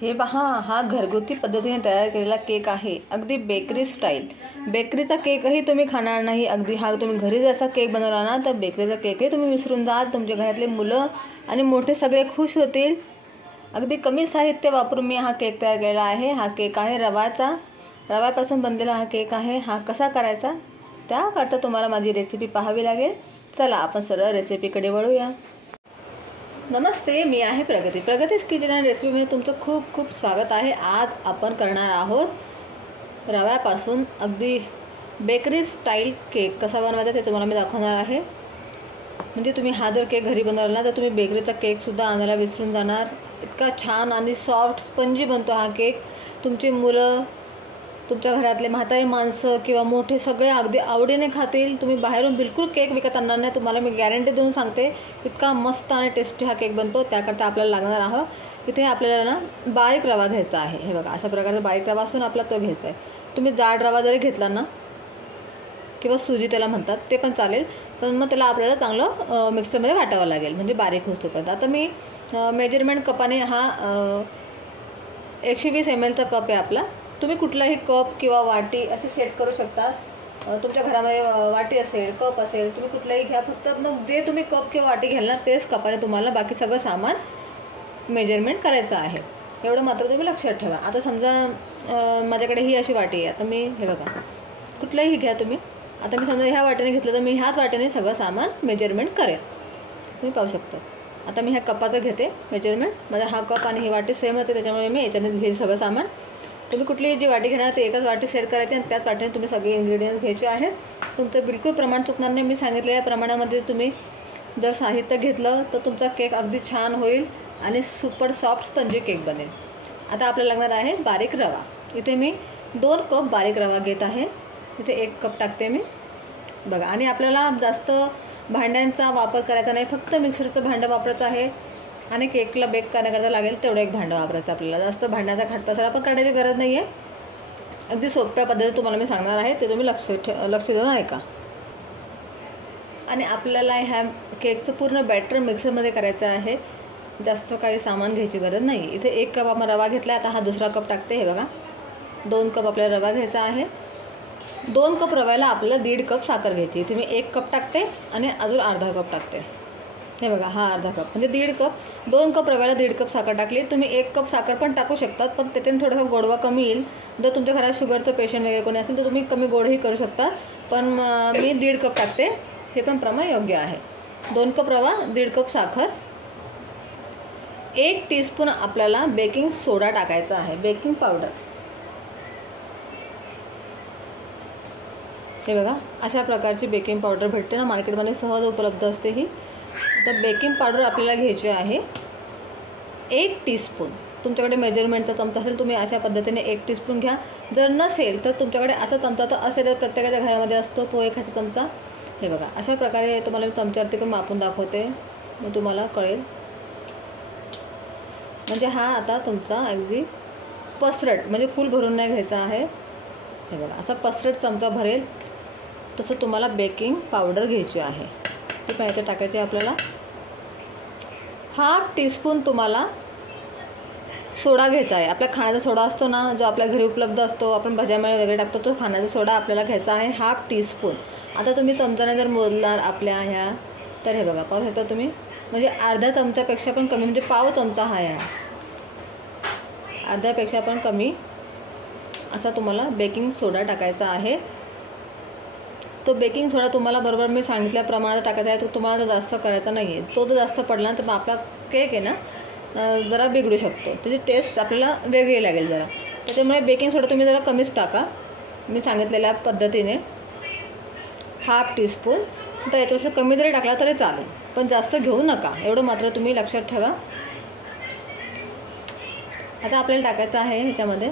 हे पहा, हा घरगुती पद्धतीने तयार केलेला केक आहे, अगदी बेकरी स्टाईल. बेकरीचा केकही तुम्ही खाणार नाही. अगदी हा तुम्ही घरी जसा केक बनवला ना, तर बेकरीचा केकही तुम्ही विसरून जाल. तुमच्या घरातले मुलं आणि मोठे सगळे खुश होतील. अगदी कमी साहित्य वापरून मी हा केक तयार केलेला आहे. हा केक आहे रव्यापासून बनलेला हा केक आहे. हा कसा करायचा त्याकरता तुम्हाला माझी रेसिपी पाहावी लागेल. चला आपण सरळ रेसिपीकडे वळूया. नमस्ते, मी आहे प्रगतीज किचन अँड रेसिपीमध्ये तुमचं खूप खूप स्वागत आहे. आज आपण करणार आहोत रव्यापासून अगदी बेकरी स्टाईल केक. कसा बनवायचा ते तुम्हाला मी दाखवणार आहे. म्हणजे तुम्ही हा जर केक घरी बनवला ना, तर तुम्ही बेकरीचा केकसुद्धा आणायला विसरून जाणार. इतका छान आणि सॉफ्ट स्पंजी बनतो हा केक. तुमची मुलं, तुमच्या घरातले म्हातारी माणसं किंवा मोठे सगळे अगदी आवडीने खातील. तुम्ही बाहेरून बिलकुल केक विकत आणणार नाही. तुम्हाला मी गॅरंटी देऊन सांगते, इतका मस्त आणि टेस्टी हा केक बनतो. त्याकरता आपल्याला लागणार आहोत इथे आपल्याला ना बारीक रवा घ्यायचा आहे. हे बघा, अशा प्रकारचा बारीक रवा असून आपला तो घ्यायचा आहे. तुम्ही जाड रवा जरी घेतला ना, किंवा सुजी त्याला म्हणतात, ते पण चालेल. पण मग त्याला आपल्याला चांगलं मिक्सरमध्ये वाटावं लागेल, म्हणजे बारीक होतोपर्यंत. आता मी मेजरमेंट कपाने हा 120 ml चा कप आहे आपला. तुम्ही कुठलाही कप किंवा वाटी असे सेट करू शकता. तुमच्या घरामध्ये वाटी असेल, कप असेल, तुम्ही कुठलाही घ्या. फक्त मग जे तुम्ही कप किंवा वाटी घ्याल ना, तेच कपाने तुम्हाला बाकी सगळं सामान मेजरमेंट करायचं आहे. एवढं मात्र तुम्ही लक्षात ठेवा. आता समजा माझ्याकडे ही अशी वाटी आहे. आता मी हे बघा, कुठलंही घ्या तुम्ही. आता मी समजा ह्या वाट्याने घेतलं, तर मी ह्याच वाट्याने सगळं सामान मेजरमेंट करेन. तुम्ही पाहू शकता. आता मी ह्या कपाचं घेते मेजरमेंट. माझा हा कप आणि ही वाटी सेम होते, त्याच्यामुळे मी याच्यानेच घेते सगळं सामान. तुम्ही कुठली जी वाटी घेणार ते एकाच वाटी सेट करायची आणि त्याच वाटीने तुम्ही सगळे इन्ग्रेडियंट्स घ्यायचे आहेत. तुमचं बिलकुल प्रमाण चुकणार नाही. मी सांगितलेल्या प्रमाणामध्ये तुम्ही जर साहित्य घेतलं तर तुमचा केक अगदी छान होईल आणि सुपर सॉफ्ट स्पंजी केक बनेल. आता आपल्याला लागणार आहे बारीक रवा. इथे मी 2 कप बारीक रवा घेत आहे. इथे 1 कप टाकते मी बघा. आणि आपल्याला जास्त भांड्यांचा वापर करायचा नाही, फक्त मिक्सरचं भांडं वापरायचं आहे. आणि केकला बेक करण्याकरता लागेल तेवढं एक भांडं वापरायचं आपल्याला. जास्त भांड्याचा खाटपसारा पण काढायची गरज नाही आहे. अगदी सोप्या पद्धतीने तुम्हाला मी सांगणार आहे, ते तुम्ही लक्ष देऊन ऐका. आणि आपल्याला ह्या केकचं पूर्ण बॅटर मिक्सरमध्ये करायचं आहे. जास्त काही सामान घ्यायची गरज नाही. इथे 1 कप आपण रवा घेतला. आता हा दुसरा कप टाकते. हे बघा, 2 कप आपल्याला रवा घ्यायचा आहे. 2 कप रव्याला आपल्याला 1.5 कप साखर घ्यायची. इथे मी 1 कप टाकते आणि अजून अर्धा कप टाकते. हे बघा, हा अर्धा कप म्हणजे 1.5 कप. 2 कप रव्याला 1.5 कप साखर टाकली. तुम्ही 1 कप साखर पण टाकू शकतात, पण त्याच्याने थोडासा गोडवा कमी येईल. जर तुमच्या घरात शुगरचं पेशंट वगैरे कोणी असेल तर तुम्ही कमी गोडही करू शकता. पण मी 1.5 कप टाकते. हे पण प्रमाण योग्य आहे. 2 कप रवा, 1.5 कप साखर, 1 टीस्पून आपल्याला बेकिंग सोडा टाकायचा आहे, बेकिंग पावडर. हे बघा, अशा प्रकारची बेकिंग पावडर भेटते ना मार्केटमध्ये, सहज उपलब्ध असते ही. तर बेकिंग पावडर आपल्याला घ्यायची आहे 1 टीस्पून. तुमच्याकडे मेजरमेंटचा चमचा असेल तुम्ही अशा पद्धतीने 1 टीस्पून घ्या. जर नसेल तर तुमच्याकडे असा चमचा तर असेल, प्रत्येकाच्या घरामध्ये असतो पोहे खायचा चमचा. हे बघा, अशा प्रकारे तुम्हाला मी चमच्यावरती पण मापून दाखवते, मग तुम्हाला कळेल. म्हणजे हा आता तुमचा अगदी पसरट, म्हणजे फुल भरून नाही घ्यायचा आहे. हे बघा, असा पसरट चमचा भरेल तसं तुम्हाला बेकिंग पावडर घ्यायची आहे. ती पण याच्यात टाकायची आपल्याला. 1/2 टीस्पून तुम्हाला सोडा घ्यायचा आहे. आपल्या खाण्याचा सोडा असतो ना, जो आपल्या घरी उपलब्ध असतो, आपण भज्यामध्ये वगैरे टाकतो, तो खाण्याचा सोडा आपल्याला घ्यायचा आहे 1/2 टीस्पून. आता तुम्ही चमच्याने जर मोजणार आपल्या ह्या, तर हे बघा, पाहू शकता तुम्ही, म्हणजे अर्ध्या चमच्यापेक्षा पण कमी, म्हणजे पाव चमचा हा आहे. अर्ध्यापेक्षा पण कमी असा तुम्हाला बेकिंग सोडा टाकायचा आहे. तो बेकिंग सोडा तुम्हाला बरोबर मी सांगितल्या प्रमाणात टाकायचा आहे. तो तुम्हाला जास्त करायचा नाही आहे. तो जर जास्त पडला तर मग आपला केक आहे ना जरा बिघडू शकतो. त्याची टेस्ट आपल्याला वेगळी लागेल जरा. त्याच्यामुळे बेकिंग सोडा तुम्ही जरा कमीच टाका, मी सांगितलेल्या पद्धतीने 1/2 टीस्पून. तर याच्यापेक्षा कमी जरी टाकला तरी चालेल, पण जास्त घेऊ नका, एवढं मात्र तुम्ही लक्षात ठेवा. आता आपल्याला टाकायचं आहे ह्याच्यामध्ये,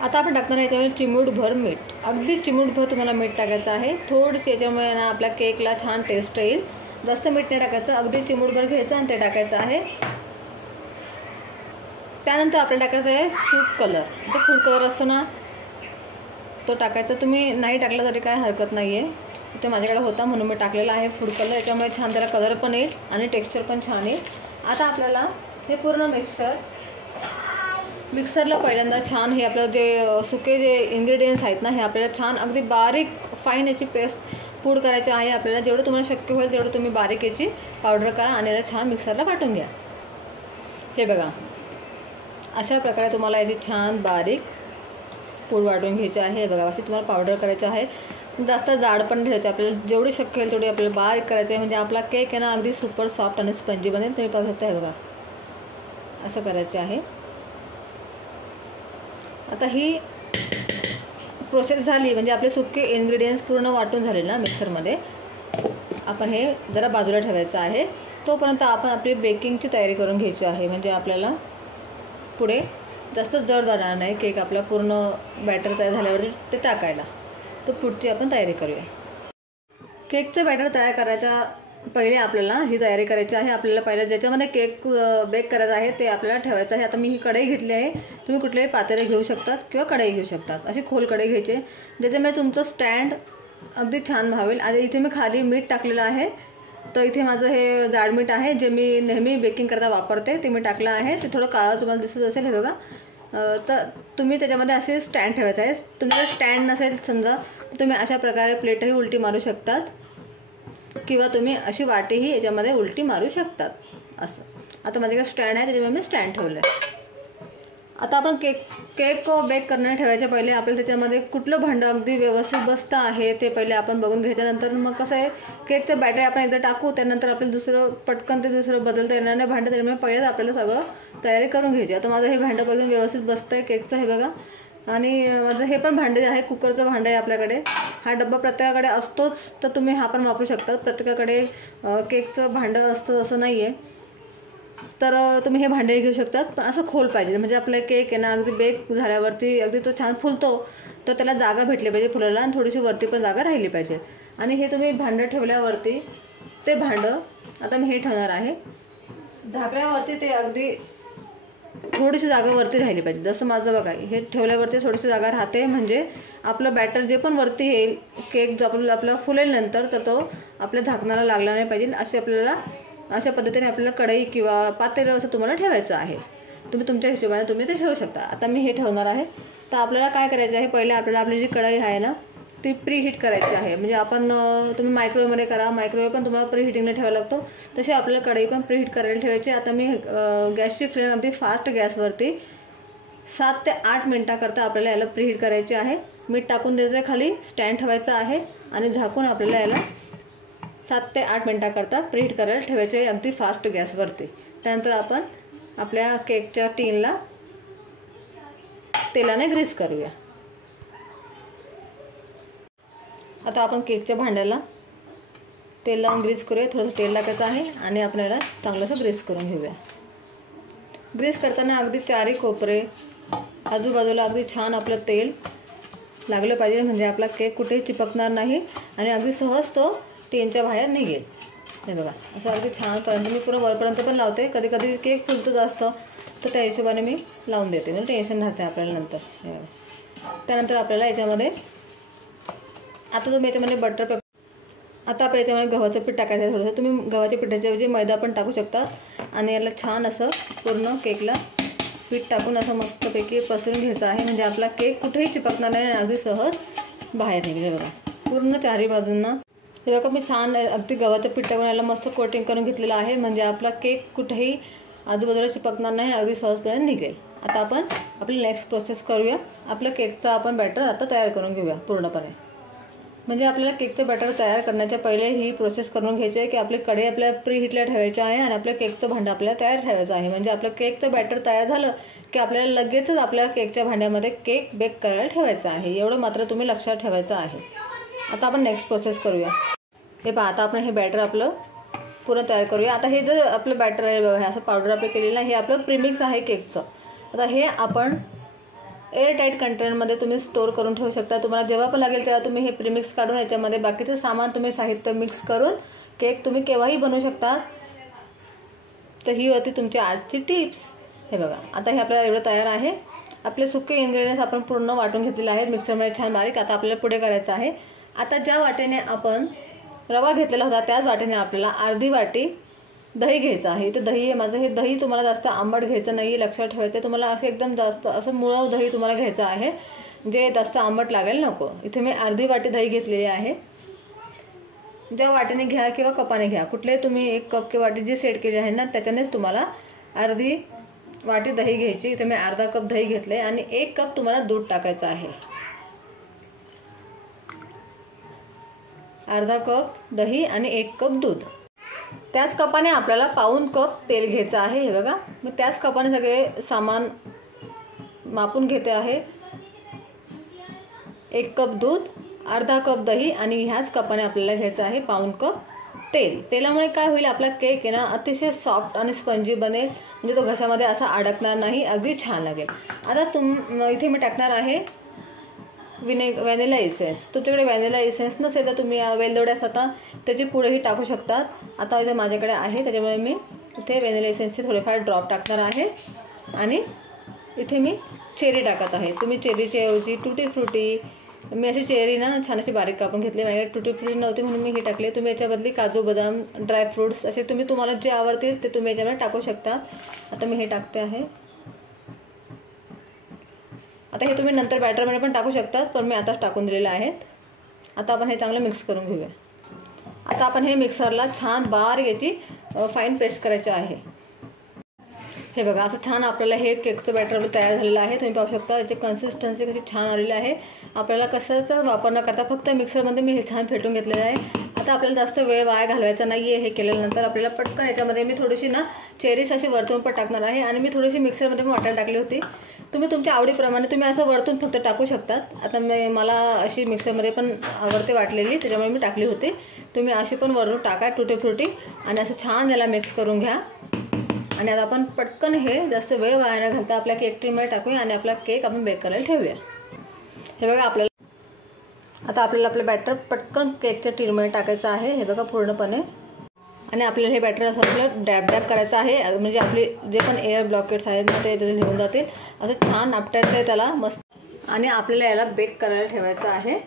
आता आपण टाकणार आहे याच्यामध्ये चिमूटभर मीठ. अगदी चिमूटभर तुम्हाला मीठ टाकायचं आहे. थोडीशी याच्यामुळे ना आपल्या केकला छान टेस्ट येईल. जास्त मीठ नाही टाकायचं, अगदी चिमूटभर घ्यायचं आणि ते टाकायचं आहे. त्यानंतर आपल्याला टाकायचं आहे फूड कलर. तो फूड कलर असतो ना, तो टाकायचा. तुम्ही नाही टाकला तरी काय हरकत नाही आहे. इथे माझ्याकडे होता म्हणून मी टाकलेला आहे फूड कलर. याच्यामुळे छान त्याला कलर पण येईल आणि टेक्स्चर पण छान येईल. आता आपल्याला हे पूर्ण मिक्सचर मिक्सरला पहिल्यांदा छान हे आपलं जे सुके जे इन्ग्रेडियंट्स आहेत ना, हे आपल्याला छान अगदी बारीक फाईन याची पेस्ट पूड करायची आहे. आपल्याला जेवढं तुम्हाला शक्य होईल तेवढं तुम्ही बारीक याची पावडर करा आणि याला छान मिक्सरला वाटून घ्या. हे बघा, अशा प्रकारे तुम्हाला याची छान बारीक पूड वाटून घ्यायची आहे. बघा, अशी तुम्हाला पावडर करायची आहे. जास्त जाड पण ठेवायचं, आपल्याला जेवढी शक्य होईल तेवढी आपल्याला बारीक करायचं आहे. म्हणजे आपला केक आहे ना अगदी सुपर सॉफ्ट आणि स्पंजी बनेल. तुम्ही पाहू शकता. हे बघा, असं करायचे आहे. आता ही प्रोसेस झाली म्हणजे आपले सुके इन्ग्रेडियंट्स पूर्ण वाटून झाले ना मिक्सरमध्ये. आपण हे जरा बाजूला ठेवायचं आहे. तोपर्यंत आपण आपली बेकिंगची तयारी करून घ्यायची आहे. म्हणजे आपल्याला पुढे जास्त जड जाणार नाही केक आपला पूर्ण बॅटर तयार झाल्यावर ते टाकायला. तर पुढची आपण तयारी करूया. केकचं बॅटर तयार करायच्या पहिले आपल्याला ही तयारी करायची आहे. आपल्याला पहिलं ज्याच्यामध्ये केक बेक करायचा आहे ते आपल्याला ठेवायचं आहे. आता मी ही कढई घेतली आहे. तुम्ही कुठलेही पातेले घेऊ शकतात किंवा कढई घेऊ शकतात. अशी खोल कढई घ्यायची ज्याच्यामुळे तुमचं स्टँड अगदी छान व्हावेल. आणि इथे मी खाली मीठ टाकलेलं आहे. तर इथे माझं हे जाड मीठ आहे जे मी नेहमी बेकिंग करता वापरते. ते मी टाकलं आहे. ते थोडं काळं तुम्हाला दिसत असेल. हे बघा, तर तुम्ही त्याच्यामध्ये असे स्टँड ठेवायचं आहे. तुमच्याकडे स्टँड नसेल समजा तर तुम्ही अशा प्रकारे प्लेटही उलटी मारू शकतात किंवा तुम्ही अशी वाटीही याच्यामध्ये उलटी मारू शकतात. असं आता माझ्याकडे स्टँड आहे त्याच्यामुळे मी स्टँड ठेवलं आहे. आता आपण केक बेक करण्याला ठेवायच्या पहिले आपल्याला त्याच्यामध्ये कुठलं भांडं अगदी व्यवस्थित बसतं आहे ते पहिले आपण बघून घ्यायच्यानंतर मग कसं आहे केकचं बॅटर आपण एकदा टाकू त्यानंतर आपल्याला दुसरं पटकन ते दुसरं बदलता येणार नाही भांडं. त्याच्यामुळे पहिलेच आपल्याला सगळं तयारी करून घ्यायची. आता माझं हे भांडं बघून व्यवस्थित बसतं आहे केकचं. हे बघा, आणि माझं हे पण भांडे आहे, कुकरचं भांडं आहे आपल्याकडे. हा डब्बा प्रत्येकाकडे असतोच, तर तुम्ही हा पण वापरू शकता. प्रत्येकाकडे केकचं भांडं असतं असं नाही आहे. तर तुम्ही हे भांडेही घेऊ शकतात. पण असं खोल पाहिजे म्हणजे आपला केक आहे ना अगदी बेक झाल्यावरती अगदी तो छान फुलतो. तर त्याला जागा भेटली पाहिजे फुलायला आणि थोडीशी वरती पण जागा राहिली पाहिजे. आणि हे तुम्ही भांडं ठेवल्यावरती ते भांडं आता मी हे ठेवणार आहे. झाकल्यावरती ते अगदी थोडीशी जागा वरती राहिली पाहिजे. जसं माझं बघा, हे ठेवल्यावरती थोडीशी जागा राहते म्हणजे आपलं बॅटर जे पण वरती येईल केक जो आपला फुलेल नंतर तर तो आपल्या झाकणाला लागला नाही पाहिजे. अशा पद्धतीने आपल्याला कढई किंवा पातेलं असं तुम्हाला ठेवायचं आहे. तुम्ही तुमच्या हिशोबाने तुम्ही ते ठेवू शकता. आता मी हे ठेवणार आहे. तर आपल्याला काय करायचं आहे, पहिले आपल्याला आपली जी कढई आहे ना ती प्रीहीट करायची आहे. म्हणजे आपण तुम्ही मायक्रोवेवमध्ये करा, मायक्रोवेव पण तुम्हाला प्रीहीटिंगला ठेवायला लागतो, तसे आपल्याला कढई पण प्रीहीट करायला ठेवायची. आता मी गॅसची फ्लेम अगदी फास्ट गॅसवरती 7 ते 8 मिनटाकरता आपल्याला याला प्रीहीट करायची आहे. मीठ टाकून द्यायचं आहे, खाली स्टँड ठेवायचं आहे आणि झाकून आपल्याला याला 7 ते 8 मिनटाकरता प्रीहीट करायला ठेवायचे आहे अगदी फास्ट गॅसवरती. त्यानंतर आपण आपल्या केकच्या टीनला तेलाने ग्रीस करूया. आता आपण केकच्या भांड्याला तेल लावून ग्रीस करूया. थोडंसं तेल टाकायचं आहे आणि आपल्याला चांगलंसं ग्रीस करून घेऊया. ग्रीस करताना अगदी चारी कोपरे आजूबाजूला अगदी छान आपलं तेल लागलं पाहिजे म्हणजे आपला केक कुठेही चिपकणार नाही आणि अगदी सहज तो टीनच्या बाहेर निघेल. हे बघा, असं अगदी छानपर्यंत मी पूर्ण वरपर्यंत पण लावते. कधी कधी केक फुलतो जास्त तर त्या हिशोबाने मी लावून देते म्हणजे टेन्शन राहते आपल्याला नंतर. हे बघा, त्यानंतर आपल्याला याच्यामध्ये आता तुम्ही याच्यामध्ये बटर पेपर आता आपण याच्यामध्ये गव्हाचं पीठ टाकायचं आहे थोडंसं. तुम्ही गव्हाच्या पिठाच्या ऐवजी मैदा पण टाकू शकता आणि याला छान असं पूर्ण केकला पीठ टाकून असं मस्तपैकी पसरून घ्यायचं आहे म्हणजे आपला केक कुठेही चिपकणार नाही आणि अगदी सहज बाहेर निघेल. बघा, पूर्ण चारही बाजूंना हे बघा मी छान अगदी गव्हाचं पीठ टाकून याला मस्त कोटिंग करून घेतलेलं आहे म्हणजे आपला केक कुठेही आजूबाजूला चिपकणार नाही, अगदी सहजपर्यंत निघेल. आता आपण आपली नेक्स्ट प्रोसेस करूया. आपलं केकचं आपण बॅटर आता तयार करून घेऊया पूर्णपणे. म्हणजे आपल्याला केकचं बॅटर तयार करण्याच्या पहिले ही प्रोसेस करून घ्यायची आहे की आपली कढई आपल्या प्रीहीटला ठेवायची आहे आणि आपलं केकचं भांडं आपल्याला तयार ठेवायचं आहे. म्हणजे आपलं केकचं बॅटर तयार झालं की आपल्याला लगेचच आपल्या केकच्या भांड्यामध्ये केक बेक करायला ठेवायचं आहे. एवढं मात्र तुम्ही लक्षात ठेवायचं आहे. आता आपण नेक्स्ट प्रोसेस करूया. हे पहा, आता आपण हे बॅटर आपलं पूर्ण तयार करूया. आता हे जे आपलं बॅटर आहे बघा, हे असं पावडर आपलं केलेलं आहे, हे आपलं प्रीमिक्स आहे केकचं. आता हे आपण एअरटाईट कंटेनरमध्ये तुम्ही स्टोअर करून ठेवू शकता. तुम्हाला जेव्हा पण लागेल तेव्हा तुम्ही हे प्रीमिक्स काढून याच्यामध्ये बाकीचं सामान तुम्ही साहित्य मिक्स करून केक तुम्ही केव्हाही बनवू शकता. तर ही होती तुमची आजची टिप्स. हे बघा, आता हे आपल्याला एवढं तयार आहे. आपले सुके इन्ग्रेडियंट्स आपण पूर्ण वाटून घेतलेले आहेत मिक्सरमध्ये छान बारीक. आता आपल्याला पुढे करायचं आहे. आता ज्या वाटेने आपण रवा घेतलेला होता त्याच वाटेने आपल्याला अर्धी वाटी दही घ्यायचं आहे. इथे दही आहे माझं. हे दही तुम्हाला जास्त आंबट घ्यायचं नाही, लक्षात ठेवायचं आहे. तुम्हाला असं एकदम जास्त असं मुळाव दही तुम्हाला घ्यायचं आहे, जे जास्त आंबट लागायला नको. इथे मी अर्धी वाटी दही घेतलेली आहे. ज्या वाटीने घ्या किंवा कपाने घ्या, कुठलेही तुम्ही 1 कप किंवा वाटी जी सेट केली आहे ना त्याच्यानेच तुम्हाला अर्धी वाटी दही घ्यायची. इथे मी अर्धा कप दही घेतले आणि 1 कप तुम्हाला दूध टाकायचं आहे. अर्धा कप दही आणि 1 कप दूध. त्याच कपाने आपल्याला पाऊण कप तेल घ्यायचं आहे. हे बघा, मी त्याच कपाने सगळे सामान मापून घेते आहे. 1 कप दूध, अर्धा कप दही आणि ह्याच कपाने आपल्याला घ्यायचं आहे पाऊण कप तेल. तेलामुळे काय होईल, आपला केक आहे ना अतिशय सॉफ्ट आणि स्पंजी बनेल, म्हणजे तो घशामध्ये असा अडकणार नाही, अगदी छान लागेल. आता इथे मी टाकणार आहे व्हॅनिला इसेन्स. तुमच्याकडे व्हॅनिला इसेन्स नसेल तर तुम्ही वेलदोडे असतात ना त्याची पुढेही टाकू शकतात. आता इथे माझ्याकडे आहे त्याच्यामुळे मी इथे व्हॅनिला इसेन्सचे थोडेफार ड्रॉप टाकणार आहे. आणि इथे मी चेरी टाकत आहे. तुम्ही चेरीच्या ऐवजी टुटी फ्रुटी, मी अशी चेरी ना छान अशी बारीक कापून घेतली. माझ्याकडे टुटी फ्रुटी नव्हती म्हणून मी हे टाकले. तुम्ही याच्या बदली काजू बदाम, ड्रायफ्रूट्स असे तुम्हाला जे आवडतील ते तुम्ही याच्यामध्ये टाकू शकता. आता मी हे टाकते आहे. आता हे तुम्ही नंतर बॅटरमध्ये पण टाकू शकतात, पण मी आताच टाकून दिलेले आहेत. आता आपण हे चांगलं मिक्स करून घेऊया. आता आपण हे मिक्सरला छान बारीक याची फाईन पेस्ट करायची आहे. हे बघा, असं छान आपल्याला हे केकचं बॅटर तयार झालेलं आहे. तुम्ही पाहू शकता याची कन्सिस्टन्सी कशी छान आलेली आहे. आपल्याला कशाचा वापर न करता फक्त मिक्सरमध्ये मी हे छान फेटून घेतलेलं आहे. आता आपल्याला जास्त वेळ वाया घालवायचा नाही आहे. हे केल्यानंतर आपल्याला पटकन याच्यामध्ये मी थोडीशी ना चेरीज अशी वरतून पण टाकणार आहे. आणि मी थोडीशी मिक्सरमध्ये पण वाटायला टाकली होती. तुम्ही तुमच्या आवडीप्रमाणे तुम्ही असं वरतून फक्त टाकू शकतात. आता मला अशी मिक्सरमध्ये पण आवडते वाटलेली, त्याच्यामुळे मी टाकली होती. तुम्ही अशी पण वरून टाका टुटी फ्रुटी आणि असं छान याला मिक्स करून घ्या. आणि आता आपण पटकन हे जास्त वेळ वाया न घालता आपल्या केक ट्रीमध्ये टाकूया आणि आपला केक आपण बेक करायला ठेवूया. हे बघा, आता आपल्याला आपलं बॅटर पटकन केकच्या ट्रीमध्ये टाकायचं आहे. हे बघा पूर्णपणे. आणि आपल्याला हे बॅटर असं आपलं डॅब करायचं आहे, म्हणजे आपले जे पण एअर ब्लॉकेट्स आहेत ना ते त्याचे निघून जातील. असं छान आपटायचं आहे त्याला मस्त. आणि आपल्याला याला बेक करायला ठेवायचं आहे.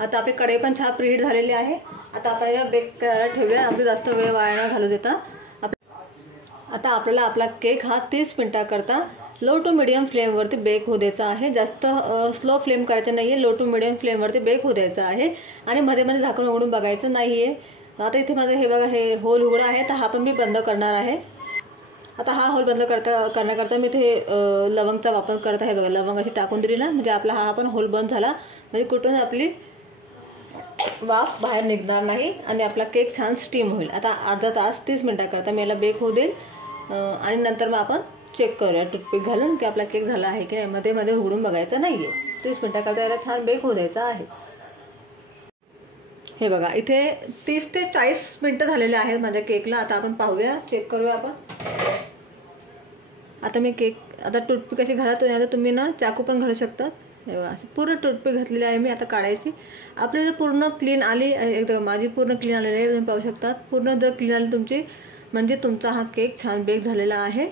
आता आपली कढई पण छान प्रीहीट झालेली आहे. आता आपण याला बेक करायला ठेवूया, अगदी जास्त वेळ वाया न घालू देता. आता आपल्याला आपला केक हा 30 मिनिटाकरता लो टू मिडियम फ्लेमवरती बेक होऊ द्यायचा आहे. जास्त स्लो फ्लेम करायचं नाही आहे, लो टू मिडियम फ्लेमवरती बेक होऊ द्यायचं आहे. आणि मध्ये मध्ये झाकून उघडून बघायचं नाही आहे. आता इथे माझं हे बघा, हे होल उघडा आहे, तर हा पण मी बंद करणार आहे. आता हा होल बंद करण्याकरता मी इथे लवंगचा वापर करत आहे. बघा, लवंग अशी टाकून दिली ना, म्हणजे आपला हा पण होल बंद झाला, म्हणजे कुठून आपली वाफ बाहेर निघणार नाही आणि आपला केक छान स्टीम होईल. आता अर्धा तास 30 मिनिटाकरता मी याला बेक होऊ देईल. आणि नंतर मग आपण चेक करूया टूथपिक घालून की आपला केक झाला आहे की मध्ये मध्ये उघडून बघायचं नाही आहे. 30 मिनिटाकरता याला छान बेक होऊ द्यायचा आहे. हे बघा, इथे 30 ते 40 मिनिटं झालेले आहेत माझ्या केकला. आता आपण पाहूया, चेक करूया आपण. आता मी आता टूथपिक अशी घालतो. आता तुम्ही ना चाकू पण घालू शकतात. हे बघा, अशी पूर्ण टूथपिक घातलेली आहे मी. आता काढायची. आपली जर पूर्ण क्लीन आली, एकदम माझी पूर्ण क्लीन आलेली आहे, तुम्ही पाहू शकतात. पूर्ण जर क्लीन आली तुमची, म्हणजे तुमचा हा केक छान बेक झालेला आहे.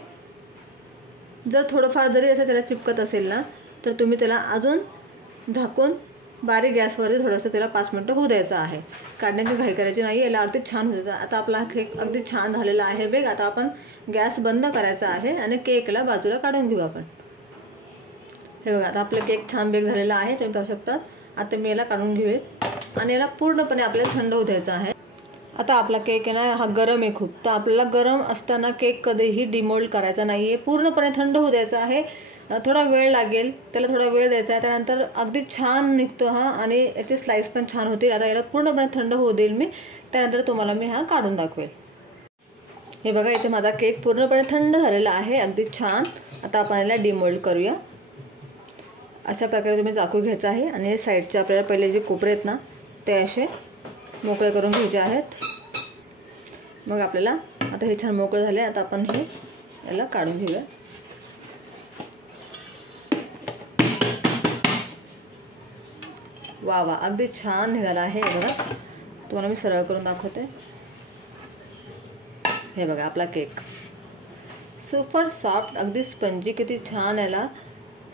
जर थोडंफार जरी असं त्याला चिपकत असेल ना, तर तुम्ही त्याला अजून झाकून बारीक गॅसवरती थोडंसं त्याला 5 मिनिटं होऊ द्यायचं आहे. काढण्याची घाई करायची नाही, याला अगदी छान होतं. आता आपला हा केक अगदी छान झालेला आहे बेक. आता आपण गॅस बंद करायचा आहे आणि केकला बाजूला काढून घेऊ आपण. हे बघा, आता आपलं केक छान बेक झालेला आहे, तुम्ही पाहू शकता. आता मी याला काढून घेऊया आणि याला पूर्णपणे आपल्याला थंड होऊ द्यायचं आहे. आता आपला केक आहे ना हा गरम आहे खूप, तर आपल्याला गरम असताना केक कधीही डिमोल्ड करायचा नाही आहे. पूर्णपणे थंड होऊ द्यायचा आहे. थोडा वेळ लागेल, त्याला थोडा वेळ द्यायचा आहे. त्यानंतर अगदी छान निघतो हा आणि याचे स्लाइस पण छान होतील. आता याला पूर्णपणे थंड होऊ देईल मी, त्यानंतर तुम्हाला मी हा काढून दाखवेल. हे बघा, इथे माझा केक पूर्णपणे थंड झालेला आहे, अगदी छान. आता आपण याला डिमोल्ड करूया. अशा प्रकारे तुम्ही चाकू घ्यायचा आहे आणि साईडचे आपल्याला पहिले जे कोपरे आहेत ना ते असे मोकळे करून घ्यायचे आहेत. मग आपल्याला आता हे छान मोकळे झाले. आता आपण हे याला काढून घेऊया. वा वा, अगदी छान निघाला आहे. बघा, तुम्हाला मी सरळ करून दाखवते. हे बघा, आपला केक सुपर सॉफ्ट, अगदी स्पंजी, किती छान याला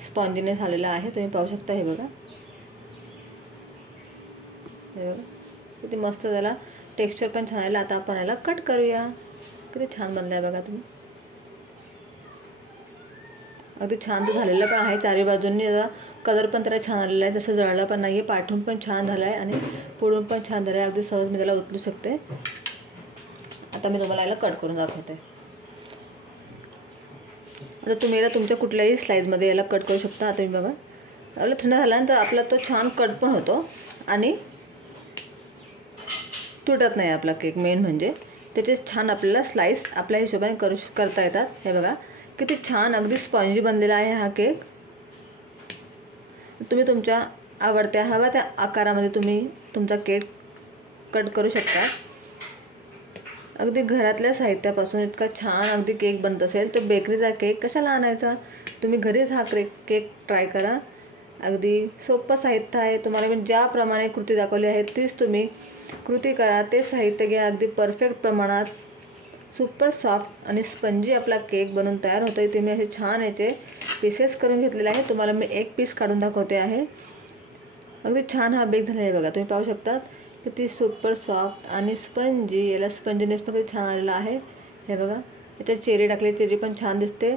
स्पॉन्जीनेस आलेला आहे, तुम्ही पाहू शकता. हे बघा, हे बघा किती मस्त, त्याला टेक्स्चर पण छान आलं. आता आपण याला कट करूया. किती छान बनला आहे बघा तुम्ही. अगदी छान तो झालेला पण आहे. चारी बाजूंनी याचा कलर पण त्याला छान आलेला आहे, जसं जळलं पण नाही आहे. पाठून पण छान झाला आहे आणि पुढून पण छान झालं आहे. अगदी सहज मी त्याला उचलू शकते. आता मी तुम्हाला याला कट करून दाखवते. आता तुम्ही याला तुमच्या कुठल्याही स्लाईजमध्ये याला कट करू शकता. आता मी बघा आपला थंड झाल्यानंतर आपला तो छान कट पण होतो आणि तुटत नाही आपला केक. मेन म्हणजे त्याचे छान आपल्याला स्लाईस आपल्या हिशोबाने करता येतात. हे बघा किती छान अगदी स्पॉन्जी बनलेला आहे हा केक. तुम्ही तुमच्या आवडत्या हव्या त्या आकारामध्ये तुम्ही तुमचा केक कट करू शकता. अगदी घरातल्या साहित्यापासून इतका छान अगदी केक बनत असेल तर बेकरीचा केक कशाला आणायचा. तुम्ही घरीच हा केक ट्राय करा. अगदी सोपं साहित्य आहे. तुम्हाला मी ज्याप्रमाणे कृती दाखवली आहे तीच तुम्ही कृती करा. ते साहित्य घ्या. अगदी परफेक्ट प्रमाणात सुपर सॉफ्ट आणि स्पंजी आपला केक बनून तयार होतो आहे. ते मी असे छान याचे पीसेस करून घेतलेले आहे. तुम्हाला मी एक पीस काढून दाखवते आहे. अगदी छान हा बेक झालेला आहे बघा. तुम्ही पाहू शकता किती सुपर सॉफ्ट आणि स्पंजी. याला स्पंजीनेस पण किती छान आलेला आहे. हे बघा याच्यात चेरी टाकली. चेरी पण छान दिसते.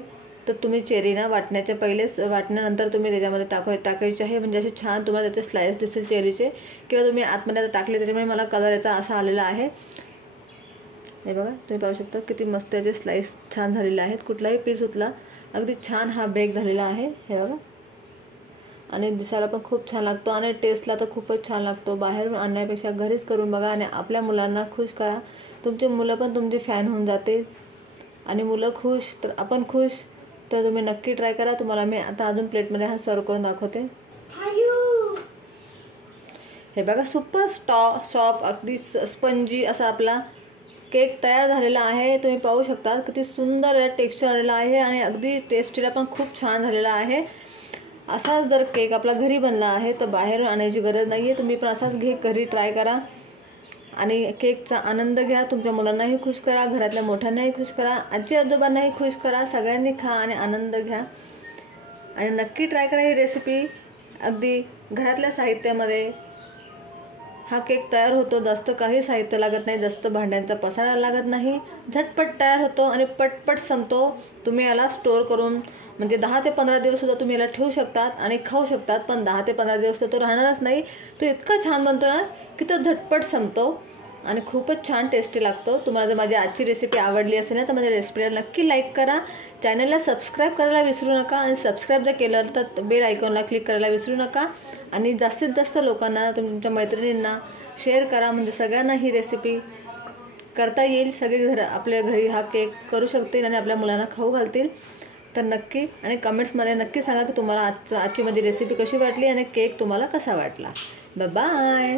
तर तुम्ही चेरी ना वाटण्याच्या पहिलेच वाटण्यानंतर तुम्ही त्याच्यामध्ये टाकायचे आहे. म्हणजे असे छान तुम्हाला त्याचे स्लाइस दिसतील चेरीचे. किंवा तुम्ही आतमध्ये टाकले त्याच्यामुळे मला कलर याचा असा आलेला आहे. हे बघा तुम्ही पाहू शकता किती मस्त याचे स्लाइस छान झालेले आहेत. कुठलाही पीस उचला अगदी छान हा बेक झालेला आहे. हे बघा आणि दिसायला पण खूप छान लागतो आणि टेस्टला तर खूपच छान लागतो. बाहेरून आणण्यापेक्षा घरीच करून बघा आणि आपल्या मुलांना खुश करा. तुमची मुलं पण तुमची फॅन होऊन जाते आणि मुलं खुश तर आपण खुश. तर तुम्ही नक्की ट्राय करा. तुम्हाला मी आता अजून प्लेटमध्ये हा सर्व करून दाखवते. हे बघा सुपर सॉफ्ट अगदी स्पंजी असा आपला केक तयार झालेला आहे. तुम्ही पाहू शकता किती सुंदर टेक्स्चर आलेला आहे आणि अगदी टेस्टीला पण खूप छान झालेला आहे. असाच जर केक आपला घरी बनला आहे तर बाहेरून आणायची गरज नाही आहे. तुम्ही पण असाच घरी ट्राय करा आणि केकचा आनंद घ्या. तुमच्या मुलांनाही खुश करा, घरातल्या मोठ्यांनाही खुश करा, आजी आजोबांनाही खुश करा. सगळ्यांनी खा आणि आनंद घ्या आणि नक्की ट्राय करा ही रेसिपी. अगदी घरातल्या साहित्यामध्ये हा केक तयार होतो. जास्त काही साहित्य लागत नाही, जास्त भांड्यांचा पसारा लागत नाही. झटपट तयार होतो आणि पटपट संपतो. तुम्ही याला स्टोअर करून म्हणजे 10 ते 15 दिवससुद्धा तुम्ही याला ठेवू शकतात आणि खाऊ शकतात. पण 10 ते 15 दिवस तर तो राहणारच नाही. तो इतका छान बनतो ना की तो झटपट संपतो आणि खूपच छान टेस्टी लागतो. तुम्हाला जर माझी आजची रेसिपी आवडली असेल ना तर माझ्या रेसिपीला नक्की लाईक करा. चॅनलला सबस्क्राईब करायला विसरू नका आणि सबस्क्राईब जर केलं तर बेल आयकॉनला क्लिक करायला विसरू नका आणि जास्तीत जास्त लोकांना तुमच्या मैत्रिणींना शेअर करा. म्हणजे सगळ्यांना ही रेसिपी करता येईल. सगळे आपल्या घरी हा केक करू शकतील आणि आपल्या मुलांना खाऊ घालतील. तर नक्की आणि कमेंट्समध्ये नक्की सांगा की तुम्हाला आजची माझी रेसिपी कशी वाटली आणि केक तुम्हाला कसा वाटला. बाय.